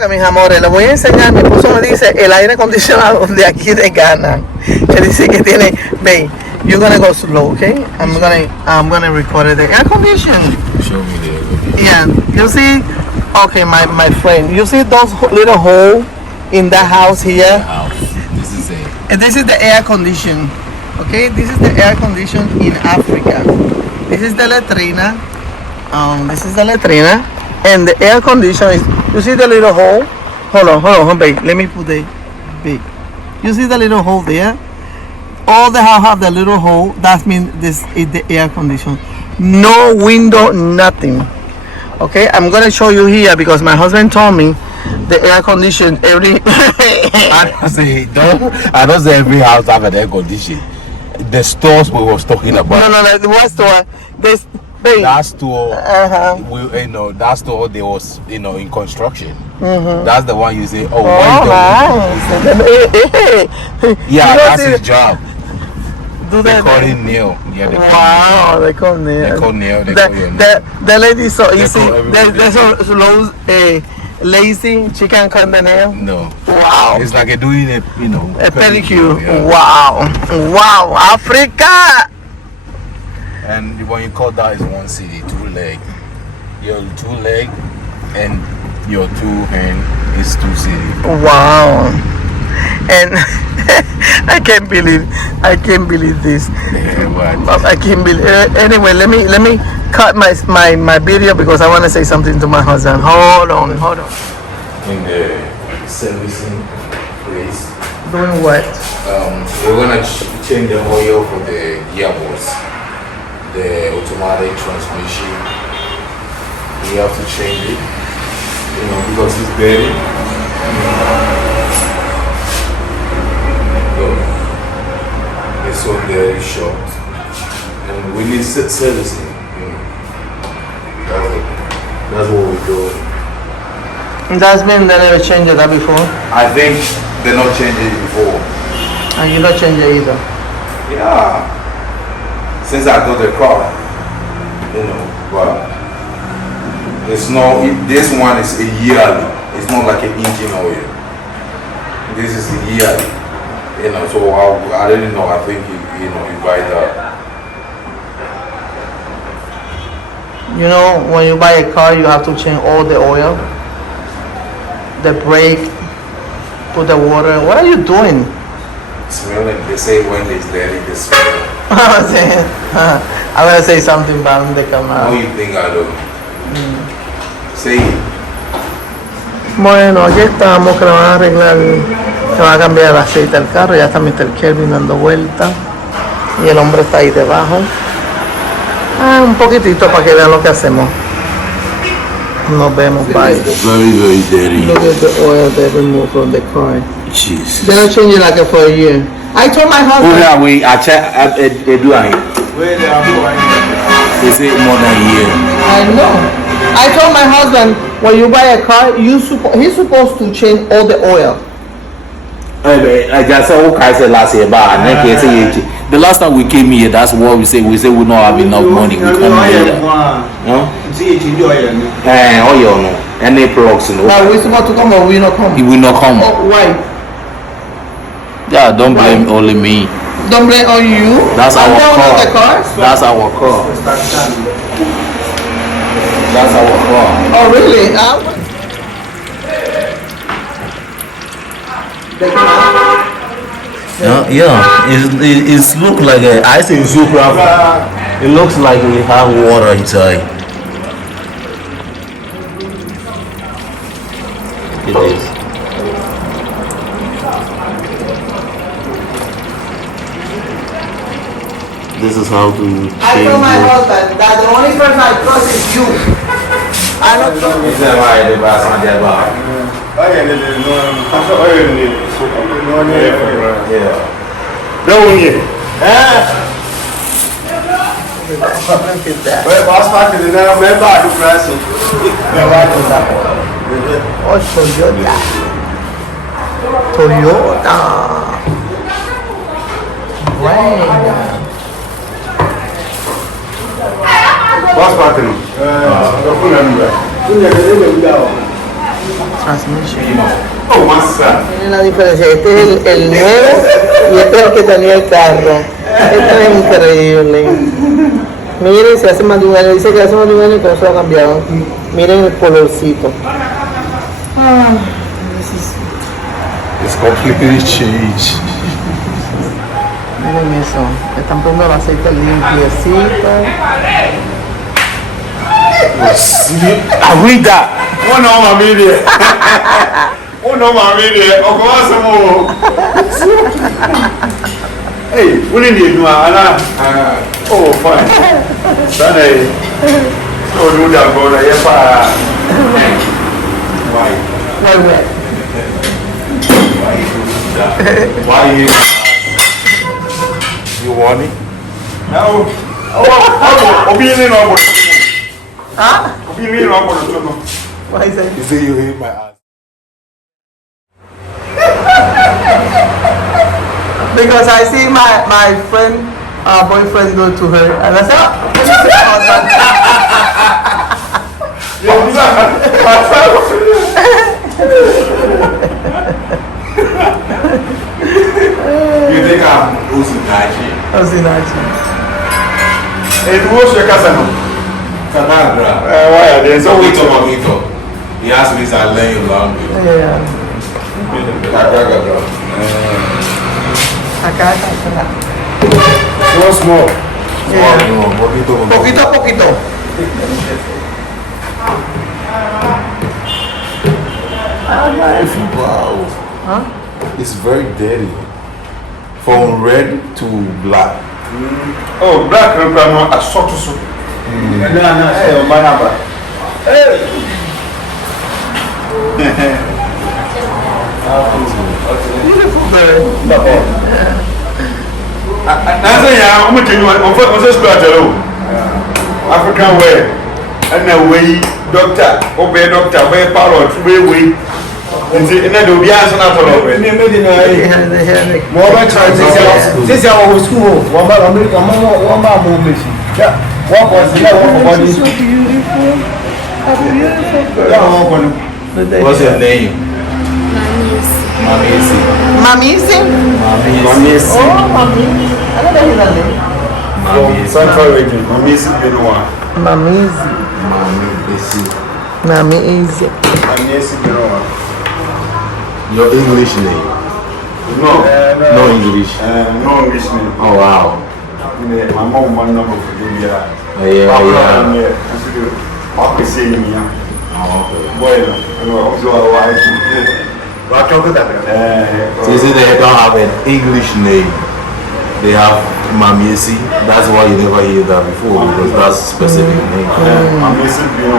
Ok, mis amores, les voy a enseñar. Mi esposo me dice el aire acondicionado de aquí de Ghana. Que dice que tiene, babe, you're gonna go slow, okay? I'm gonna record the air condition. Show me the air condition. Yeah, you see, okay, my friend, you see those little hole in that house here? House. This is the air condition. Okay, this is the air condition in Africa. This is the latrina. This is the latrina, and the air conditioner is. You see the little hole? Hold on, babe. Let me put the big. You see the little hole there? All the house have the little hole. That means this is the air conditioner. No window, nothing. Okay, I'm gonna show you here because my husband told me the air condition every. I don't say every house have an air condition. The stores we was talking about. No. What store? This. Babe. That store, that store they was, in construction. Mm-hmm. That's the one you say, yeah, that's his job. They call him Neil. Yeah, they call Neil. They call Neil. The lady is so easy. They're so lazy. She can't cut the nail. No. Wow. It's like doing a pedicure. Yeah. Wow, Africa. And when you call that is one city, 2 leg. Your 2 leg and your 2 hand is 2 city. Wow. And I can't believe this. Yeah, I can't believe. Anyway, let me cut my video because I want to say something to my husband. Hold on. In the servicing place. Doing what? We're gonna change the oil for the gearbox. The automatic transmission, we have to change it, because it's dirty. It's so dirty, short, and we need servicing. That's what we're doing. That's been they never changed that before. I think they not changed it before. And you not change it either. Yeah. Since I got the car, but it's not. This one is a yearly. It's not like an engine oil. This is a yearly. So I didn't know. I think you buy that. When you buy a car, you have to change all the oil, the brake, put the water. What are you doing? Smelling. They say when it's dirty, they smell. I'm gonna say something bad they come out. What do you think I do? Say it. Bueno, aquí estamos que le van a arreglar, que van a cambiar el aceite del carro. Ya está Mr. Kelvin dando vuelta y el hombre está ahí debajo. Un poquitito para que vean lo que hacemos. Nos vemos, bye. Very, very dirty. Look at the oil they removed from the car. Jesus. They don't change it like for a year. I told my husband. They do it. Is it more than a year? I know. I told my husband, when you buy a car, he's supposed to change all the oil. I just said okay last year, but the last time we came here, that's what we say. We say we don't have enough money. We come here. Oil no. Any products no. Now we supposed to come or we not come? He will not come. Oh, why? Yeah, don't blame only me. Don't blame on you. That's our car. The cars? That's our car. That's our car. Oh really? It's look like I say Supra. It looks like we have water inside. It is. This is how to change. I told my husband that the only person I trust is you. I don't trust you. Toyota. Brand. What's happening? transmission. Oh, Mensah. Miren la diferencia. Este es el nuevo y este es el que tenía el carro. Esto es increíble. Miren, se hace más de un año. Dice que hace más de un año que no se lo ha cambiado. Miren el colorcito. It's completely changed. Miren eso. Están poniendo el aceite limpiecito. Agüita. Oh no, mami. Oh no, mami. Oh, ¿cómo hacemos? Hey, what did you do? Oh, fine. Sunday. Oh, do that, go there. Why? Why you? You want it? No. Oh, be in on what? Huh? Be in on what? What is it? You say you hate my ass. Because I see my friend, boyfriend go to her, and I said, You think I'm Usinachi? Osinachi. Hey, what's your cousin? Canada. Why? There's a way to Mamito. He asked me to learn your language. Yeah. Acá. So small. Yeah. Poquito. Poquito a poquito. Wow. Huh? It's very dirty. From red to black. Oh, black no a sort of. No, hey, manaba. Hey. Beautiful bird. That's a young woman. On first class, African way. And a way, doctor, obey doctor, way parrot, way. And then be answering out of it. More time since I was school, one by America, one by mission. What was the level of So beautiful. A beautiful bird. What's your name? Mamisi. Mamisi? Mamisi. Oh, Mamisi. I don't know his name. Mamisi. Central region, Mamisi, you know what? Mamisi. Mamisi. Mamisi. Mamisi, you know what? Your English name? No, No English. no English name. Oh wow. My mom one number for the year. Yeah. What we say in here. Bueno, also I So you say they don't have an English name. They have Mamisi. That's why you never hear that before because that's a specific name. Mamisi, you know.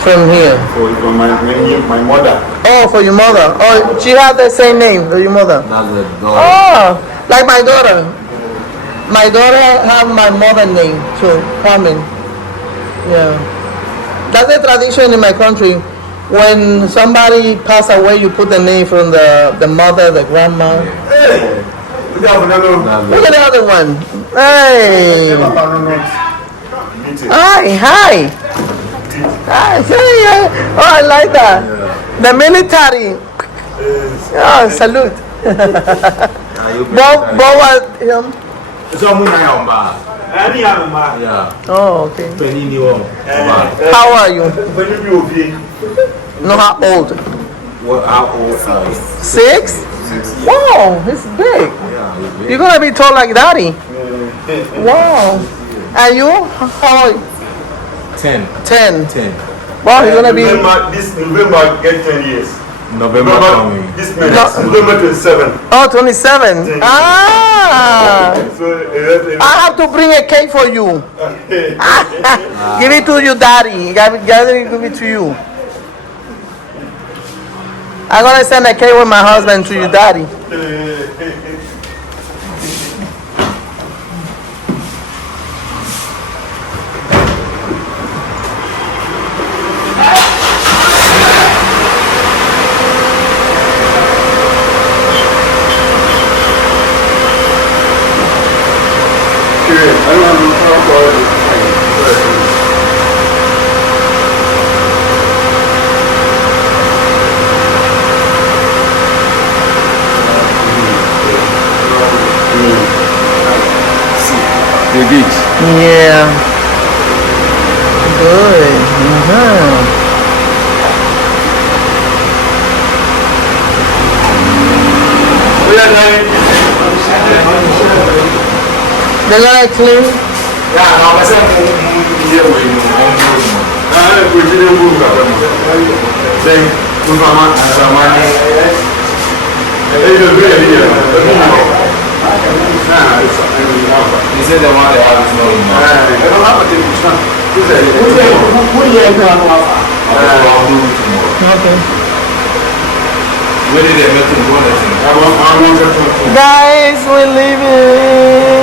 From here. For my mother. Oh, for your mother. Oh, she had the same name for your mother. That's the daughter. Oh, like my daughter. My daughter have my mother name too, Carmen. Yeah. That's a tradition in my country. When somebody pass away, you put the name from the mother, the grandma. Hey! Look at the other one. Hey. Hi. Hi. Oh, I like that. The military. Oh, salute. Bob him. Yeah. Oh, okay. Penny new. How are you? No, how old? How old are you? 6? Wow, he's big. Yeah, you're big. You're gonna be tall like daddy. Wow. And you? How are you? 10. 10. Wow, you're gonna be. This November get 10 years. November coming. This month, November 27. Oh, 27. Ah. So, I have to bring a cake for you. Give it to your daddy. Give it to you. I'm gonna send a cake with my husband to your daddy. beach. Yeah. Good. They're gonna clean. Yeah, no, I said, here we He said the one they have is not enough. They don't have a different. I'll do it tomorrow. Okay. Where did they make him go? Guys, we're leaving.